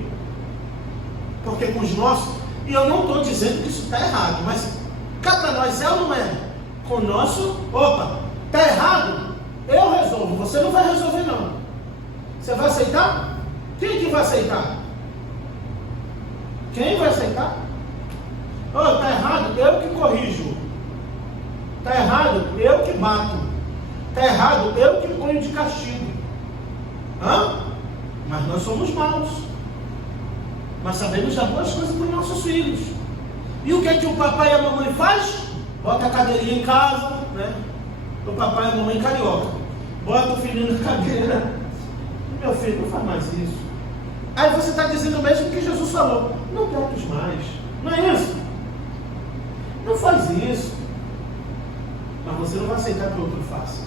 Porque com os nossos... E eu não estou dizendo que isso está errado, mas cá para nós é ou não é? Com o nosso... Opa, está errado? Eu resolvo, você não vai resolver não. Você vai aceitar? Quem que vai aceitar? Quem vai aceitar? Está errado? Eu que corrijo. Está errado? Eu que bato. Está errado? Eu que ponho de castigo. Mas nós somos maus. Mas sabemos dar boas coisas para os nossos filhos. E o que é que o papai e a mamãe faz? Bota a cadeirinha em casa, né? O papai e a mamãe carioca. Bota o filhinho na cadeira. Meu filho, não faz mais isso. Aí você está dizendo mesmo que Jesus falou. Não peques mais. Não é isso? Não faz isso. Mas você não vai aceitar que o outro faça.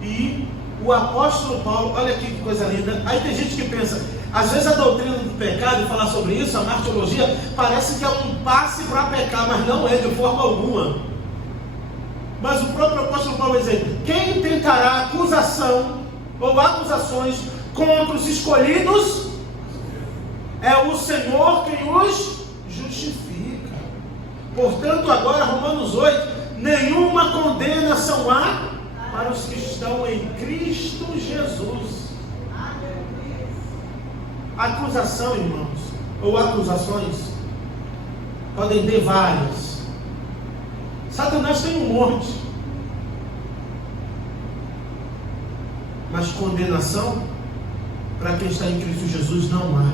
E o apóstolo Paulo, olha aqui que coisa linda. Aí tem gente que pensa, às vezes a doutrina do pecado, e falar sobre isso, a martirologia, parece que é um passe para pecar, mas não é de forma alguma. Mas o próprio apóstolo Paulo vai dizer, quem tentará acusação ou acusações contra os escolhidos, é o Senhor quem os justifica. Portanto, agora, Romanos 8, nenhuma condenação há para os que estão em Cristo Jesus. Acusação, irmãos, ou acusações, podem ter várias. Satanás tem um monte. Mas condenação, para quem está em Cristo Jesus, não há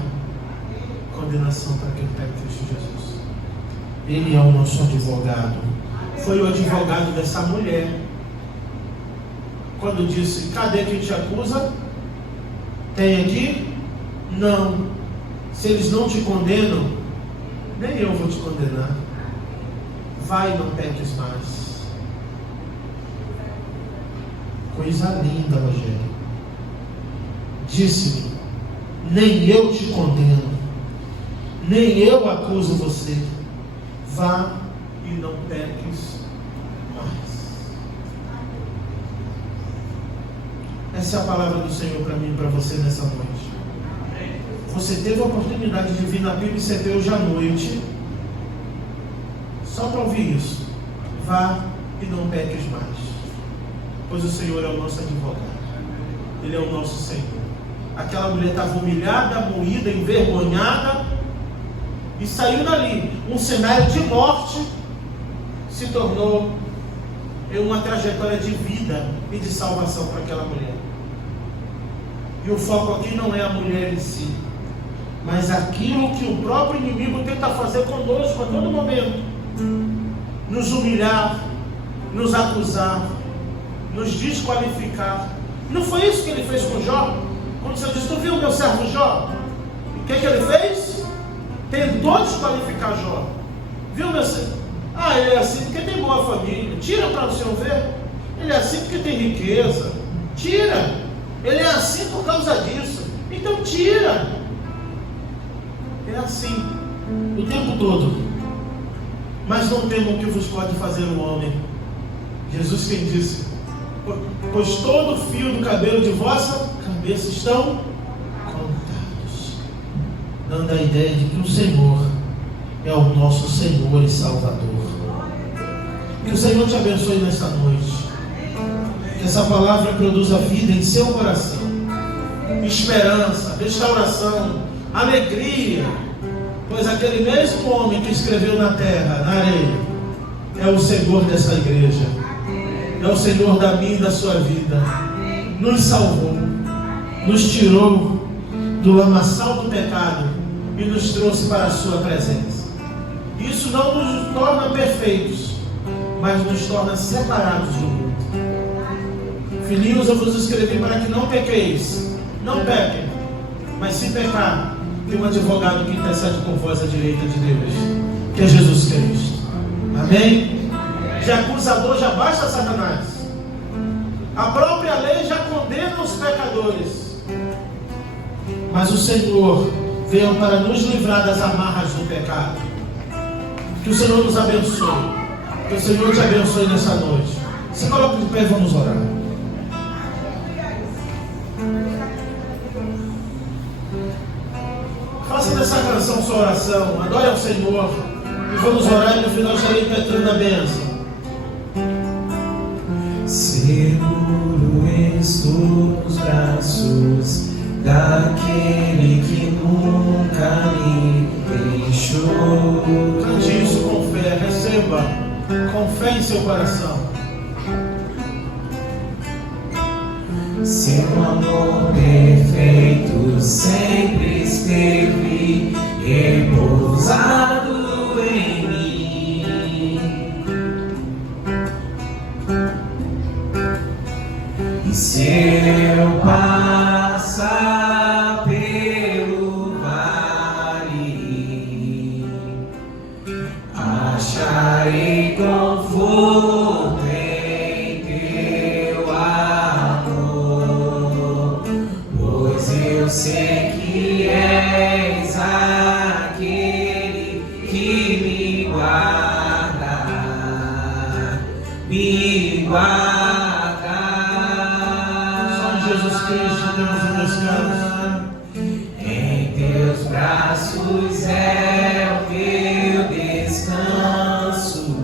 condenação para quem está em Cristo Jesus. Ele é o nosso advogado. Foi o advogado dessa mulher. Quando disse, cadê quem te acusa? Tem aqui? Não. Se eles não te condenam, nem eu vou te condenar. Vai, não peques mais. Coisa linda, Rogério. Disse-me, nem eu te condeno, nem eu acuso você. Vá e não peques mais. Essa é a palavra do Senhor para mim e para você nessa noite. Você teve a oportunidade de vir na Bíblia e hoje à noite, só para ouvir isso. Vá e não peques mais, pois o Senhor é o nosso advogado. Ele é o nosso Senhor. Aquela mulher estava humilhada, moída, envergonhada, e saiu dali. Um cenário de morte se tornou uma trajetória de vida e de salvação para aquela mulher. E o foco aqui não é a mulher em si, mas aquilo que o próprio inimigo tenta fazer conosco a todo momento: nos humilhar, nos acusar, nos desqualificar. Não foi isso que ele fez com Jó? Quando você disse, tu viu o meu servo Jó? O que ele fez? Tentou desqualificar Jó. Viu meu servo? Ele é assim porque tem boa família. Tira para o senhor ver. Ele é assim porque tem riqueza. Tira. Ele é assim por causa disso. Então tira. É assim o tempo todo. Mas não temam o que vos pode fazer o homem. Jesus quem disse, pois todo fio do cabelo de vossa cabeça estão contados, dando a ideia de que o Senhor é o nosso Senhor e Salvador. Que o Senhor te abençoe nesta noite. Que essa palavra produza vida em seu coração, esperança, restauração, alegria, pois aquele mesmo homem que escreveu na terra, na areia, é o Senhor dessa igreja, é o Senhor da minha e da sua vida. Nos salvou, nos tirou do lamaçal do pecado e nos trouxe para a sua presença. Isso não nos torna perfeitos, mas nos torna separados do mundo. Filhinhos, eu vos escrevi para que não pequeis. Não pequem, mas se pecar, tem um advogado que intercede por vós à direita de Deus, que é Jesus Cristo. Amém? De acusador já basta Satanás. A própria lei já condena os pecadores, mas o Senhor veio para nos livrar das amarras do pecado. Que o Senhor nos abençoe. Que o Senhor te abençoe nessa noite. Se coloque de pé e vamos orar. Faça dessa canção sua oração. Adore ao Senhor. E vamos orar e no final estarei impetrando a bênção. Seguro estou nos braços daquele que nunca me deixou. Cante isso com fé, receba com fé em seu coração. Seu amor perfeito sempre esteve repousado em mim. E se eu passar pelo vale, acharei conforto em teu amor, pois eu sei que és aquele que me guarda, me guarda. Jesus Cristo, temos um descanso. Em teus braços é o meu descanso.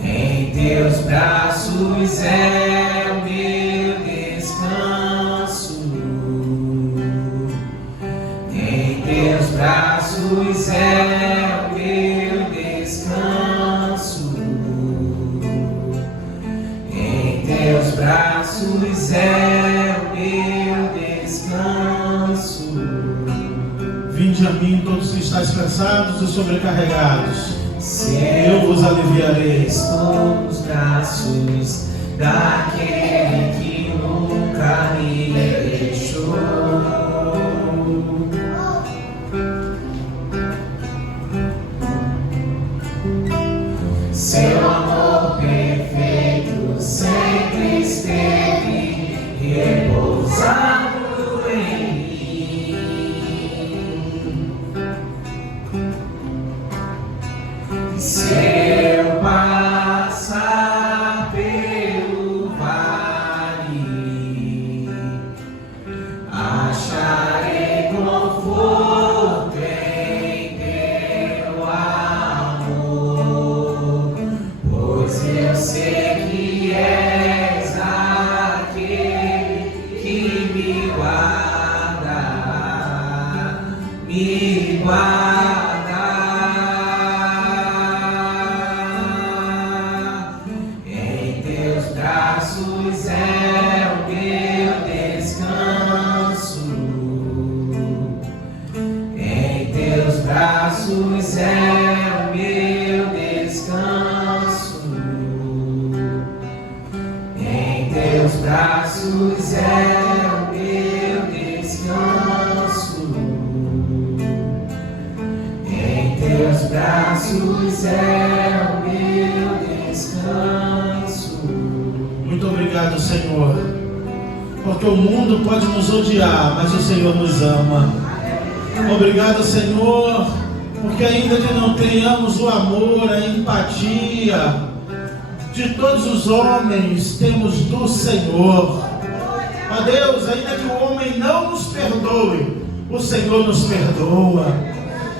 Em teus braços é o meu descanso. Em teus braços é o meu descanso. Em teus braços é o meu descanso. Vinde a mim todos que estáis cansados e sobrecarregados, eu vos aliviarei. Estou nos braços daquele que nunca me deixou. Seu amor perfeito sempre esteve repousado em mim. E se eu passar pelo vale, acharei conforto em teu amor, pois eu sei que és aquele que me guarda, me guarda. Em teus braços é o meu descanso. Em teus braços é o meu descanso. Em teus braços é o meu descanso. Em teus braços é o meu descanso. Muito obrigado, Senhor, porque o mundo pode nos odiar, mas o Senhor nos ama. Obrigado, Senhor, porque ainda que não tenhamos o amor, a empatia de todos os homens, temos do Senhor. Ó Deus, ainda que o homem não nos perdoe, o Senhor nos perdoa.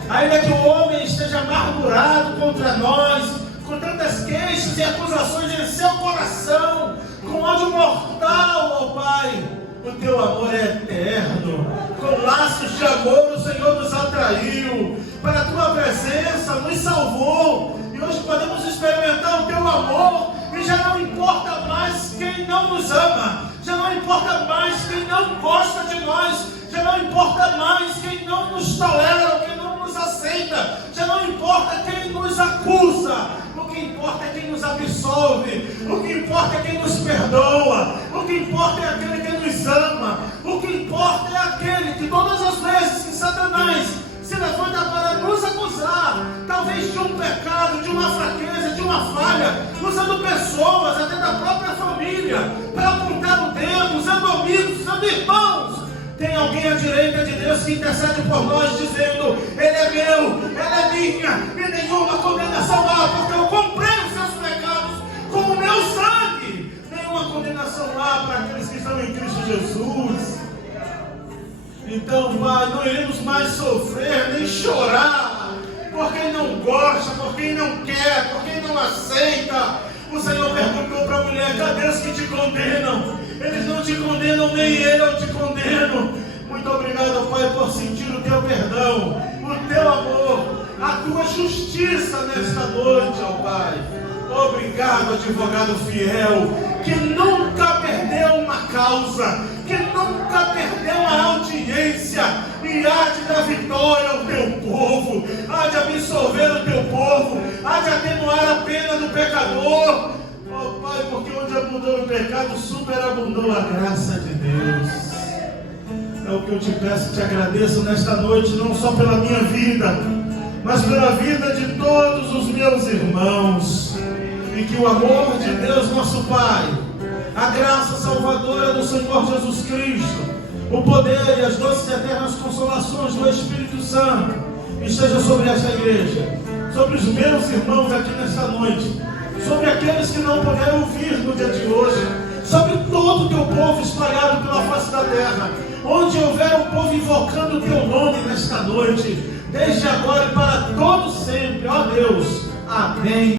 Ainda que o homem esteja amargurado contra nós, com tantas queixas e acusações em seu coração, com ódio mortal, ó Pai. O teu amor é eterno, com laços de amor o Senhor nos atraiu, para a tua presença nos salvou, e hoje podemos experimentar o teu amor, e já não importa mais quem não nos ama, já não importa mais quem não gosta de nós, já não importa mais quem não nos tolera, ou quem não nos aceita, já não importa quem nos acusa. O que importa é quem nos absolve, o que importa é quem nos perdoa, o que importa é aquele que nos ama, o que importa é aquele que todas as vezes que Satanás se levanta para nos acusar, talvez de um pecado, de uma fraqueza, de uma falha, usando pessoas, até da própria família, para apontar o dedo, usando amigos, usando irmãos, tem alguém à direita de Deus que intercede por nós, dizendo: Ele é meu, ela é minha, e nenhuma condenação há, porque eu comprei os seus pecados com o meu sangue. Nenhuma condenação há para aqueles que estão em Cristo Jesus. Então, Pai, não iremos mais sofrer, nem chorar, por quem não gosta, por quem não quer, por quem não aceita. O Senhor perguntou para a mulher: cadê os que te condenam? Eles não te condenam, nem eu te condeno. Muito obrigado, Pai, por sentir o teu perdão, o teu amor, a tua justiça nesta noite, ó Pai. Obrigado, advogado fiel, que nunca perdeu uma causa, que nunca perdeu a audiência, e há de dar vitória ao teu povo, há de absolver o teu povo, há de atenuar a pena do pecador. Oh Pai, porque onde abundou o pecado, superabundou a graça de Deus. É o que eu te peço, te agradeço nesta noite, não só pela minha vida, mas pela vida de todos os meus irmãos. E que o amor de Deus, nosso Pai, a graça salvadora do Senhor Jesus Cristo, o poder e as doces e eternas consolações do Espírito Santo esteja sobre esta igreja, sobre os meus irmãos aqui nesta noite, sobre aqueles que não puderam ouvir no dia de hoje, sobre todo o teu povo espalhado pela face da terra, onde houver um povo invocando o teu nome nesta noite, desde agora e para todo sempre, ó Deus. Amém.